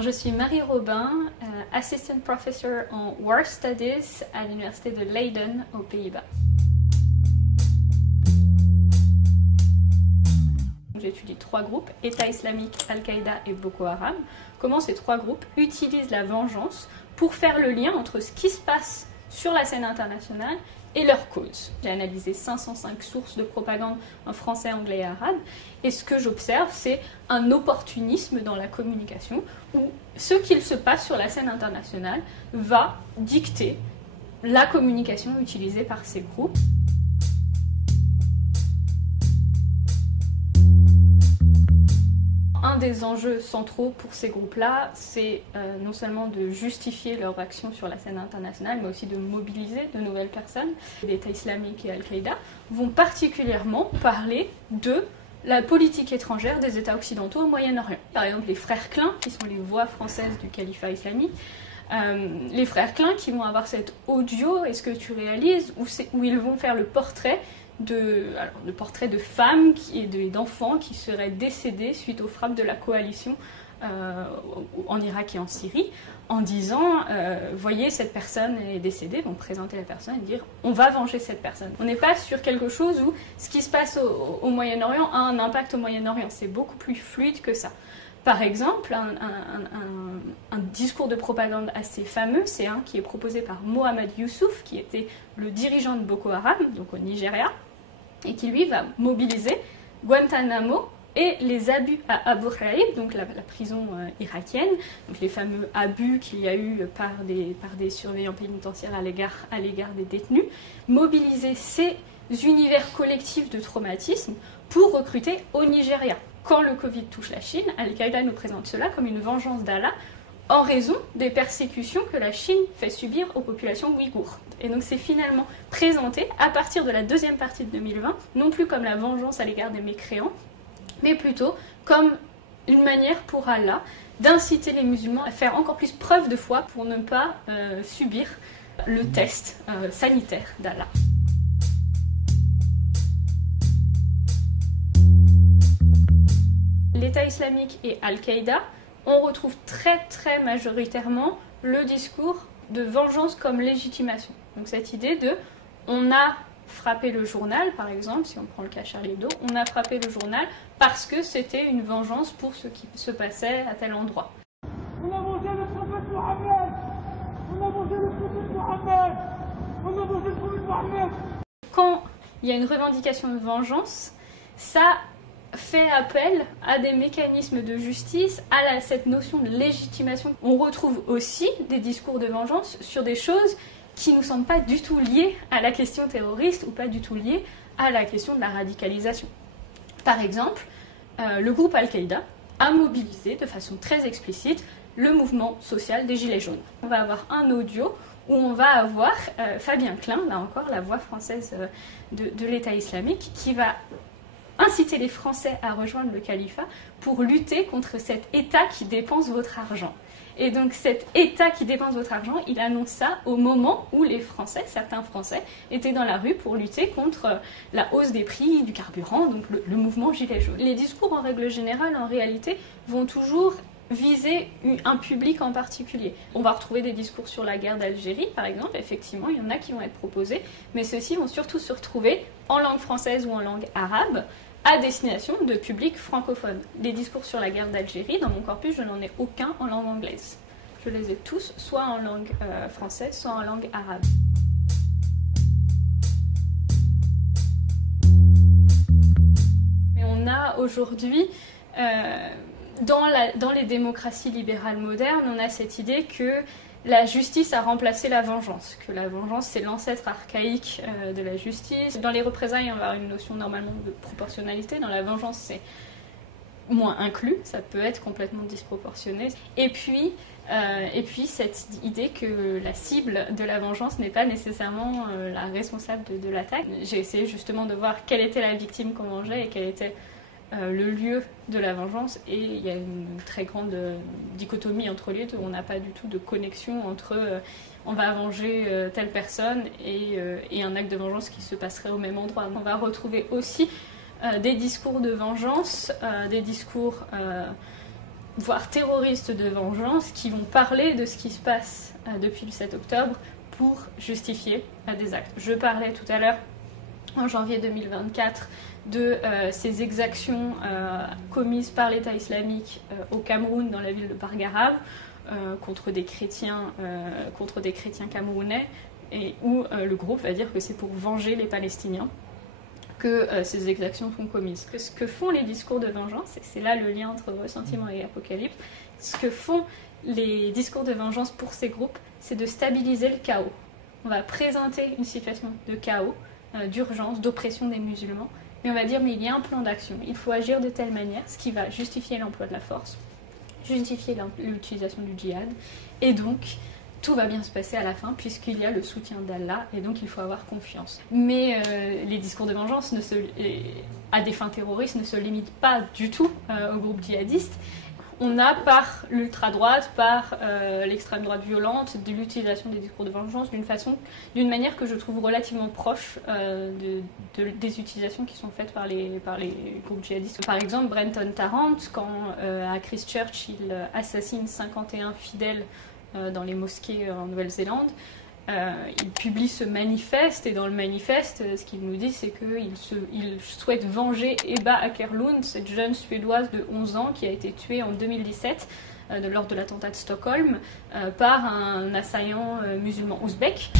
Alors, je suis Marie Robin, Assistant Professor en War Studies à l'Université de Leiden aux Pays-Bas. J'étudie trois groupes, État islamique, Al-Qaïda et Boko Haram. Comment ces trois groupes utilisent la vengeance pour faire le lien entre ce qui se passe sur la scène internationale et leur cause. J'ai analysé 505 sources de propagande en français, anglais et arabe, et ce que j'observe, c'est un opportunisme dans la communication, où ce qu'il se passe sur la scène internationale va dicter la communication utilisée par ces groupes. Un des enjeux centraux pour ces groupes-là, c'est non seulement de justifier leur action sur la scène internationale, mais aussi de mobiliser de nouvelles personnes. L'État islamique et Al-Qaïda vont particulièrement parler de la politique étrangère des États occidentaux au Moyen-Orient. Par exemple, les frères Klein, qui sont les voix françaises du califat islamique, les frères Klein qui vont avoir cet audio, est-ce que tu réalises, où ils vont faire le portrait de femmes et d'enfants qui seraient décédés suite aux frappes de la coalition en Irak et en Syrie, en disant voyez, cette personne est décédée, vont présenter la personne et dire on va venger cette personne. On n'est pas sur quelque chose où ce qui se passe au Moyen-Orient a un impact au Moyen-Orient, c'est beaucoup plus fluide que ça. Par exemple, un discours de propagande assez fameux, c'est un qui est proposé par Mohamed Youssouf, qui était le dirigeant de Boko Haram, donc au Nigeria, et qui lui va mobiliser Guantanamo et les abus à Abu Ghraib, donc la prison irakienne, donc les fameux abus qu'il y a eu par des surveillants pénitentiaires à l'égard des détenus, mobiliser ces univers collectifs de traumatisme pour recruter au Nigeria. Quand le Covid touche la Chine, Al-Qaïda nous présente cela comme une vengeance d'Allah en raison des persécutions que la Chine fait subir aux populations ouïghours. Et donc c'est finalement présenté à partir de la deuxième partie de 2020, non plus comme la vengeance à l'égard des mécréants, mais plutôt comme une manière pour Allah d'inciter les musulmans à faire encore plus preuve de foi pour ne pas subir le test sanitaire d'Allah. L'État islamique et Al-Qaïda, on retrouve très majoritairement le discours de vengeance comme légitimation. Donc cette idée de on a frappé le journal, par exemple, si on prend le cas Charlie Hebdo, on a frappé le journal parce que c'était une vengeance pour ce qui se passait à tel endroit. On a mangé le prophète Mohammed. On a mangé le prophète Mohammed. On a mangé le prophète Mohammed. Quand il y a une revendication de vengeance, ça fait appel à des mécanismes de justice, à cette notion de légitimation. On retrouve aussi des discours de vengeance sur des choses qui ne nous semblent pas du tout liées à la question terroriste ou pas du tout liées à la question de la radicalisation. Par exemple, le groupe Al-Qaïda a mobilisé de façon très explicite le mouvement social des Gilets jaunes. On va avoir un audio où on va avoir Fabien Klein, là encore la voix française de l'État islamique, qui va inciter les Français à rejoindre le califat pour lutter contre cet État qui dépense votre argent. Et donc cet État qui dépense votre argent, il annonce ça au moment où les Français, certains Français, étaient dans la rue pour lutter contre la hausse des prix du carburant, donc le mouvement Gilets jaunes. Les discours en règle générale, en réalité, vont toujours viser un public en particulier. On va retrouver des discours sur la guerre d'Algérie, par exemple, effectivement, il y en a qui vont être proposés, mais ceux-ci vont surtout se retrouver en langue française ou en langue arabe, à destination de publics francophones. Les discours sur la guerre d'Algérie, dans mon corpus, je n'en ai aucun en langue anglaise. Je les ai tous soit en langue française, soit en langue arabe. Mais on a aujourd'hui, dans les démocraties libérales modernes, on a cette idée que la justice a remplacé la vengeance, que la vengeance c'est l'ancêtre archaïque de la justice. Dans les représailles, on va avoir une notion normalement de proportionnalité, dans la vengeance c'est moins inclus, ça peut être complètement disproportionné. Et puis cette idée que la cible de la vengeance n'est pas nécessairement la responsable de l'attaque. J'ai essayé justement de voir quelle était la victime qu'on vengeait et quel était le lieu de la vengeance, et il y a une très grande dichotomie entre les deux. On n'a pas du tout de connexion entre on va venger telle personne et un acte de vengeance qui se passerait au même endroit. On va retrouver aussi des discours de vengeance, des discours voire terroristes de vengeance, qui vont parler de ce qui se passe depuis le 7 octobre pour justifier des actes. Je parlais tout à l'heure, en janvier 2024, de ces exactions commises par l'État islamique au Cameroun, dans la ville de Pargarav, contre des chrétiens camerounais, et où le groupe va dire que c'est pour venger les Palestiniens que ces exactions sont commises. Ce que font les discours de vengeance, et c'est là le lien entre ressentiment et apocalypse, ce que font les discours de vengeance pour ces groupes, c'est de stabiliser le chaos. On va présenter une situation de chaos, d'urgence, d'oppression des musulmans, mais on va dire mais il y a un plan d'action, il faut agir de telle manière, ce qui va justifier l'emploi de la force, justifier l'utilisation du djihad, et donc tout va bien se passer à la fin puisqu'il y a le soutien d'Allah et donc il faut avoir confiance. Mais les discours de vengeance à des fins terroristes ne se limitent pas du tout aux groupes djihadistes. On a par l'ultra-droite, par l'extrême droite violente, de l'utilisation des discours de vengeance d'une manière que je trouve relativement proche des utilisations qui sont faites par les groupes djihadistes. Par exemple, Brenton Tarrant, quand à Christchurch il assassine 51 fidèles dans les mosquées en Nouvelle-Zélande, il publie ce manifeste, et dans le manifeste, ce qu'il nous dit, c'est qu'il souhaite venger Ebba Akerlund, cette jeune Suédoise de 11 ans qui a été tuée en 2017 lors de l'attentat de Stockholm par un assaillant musulman ouzbek.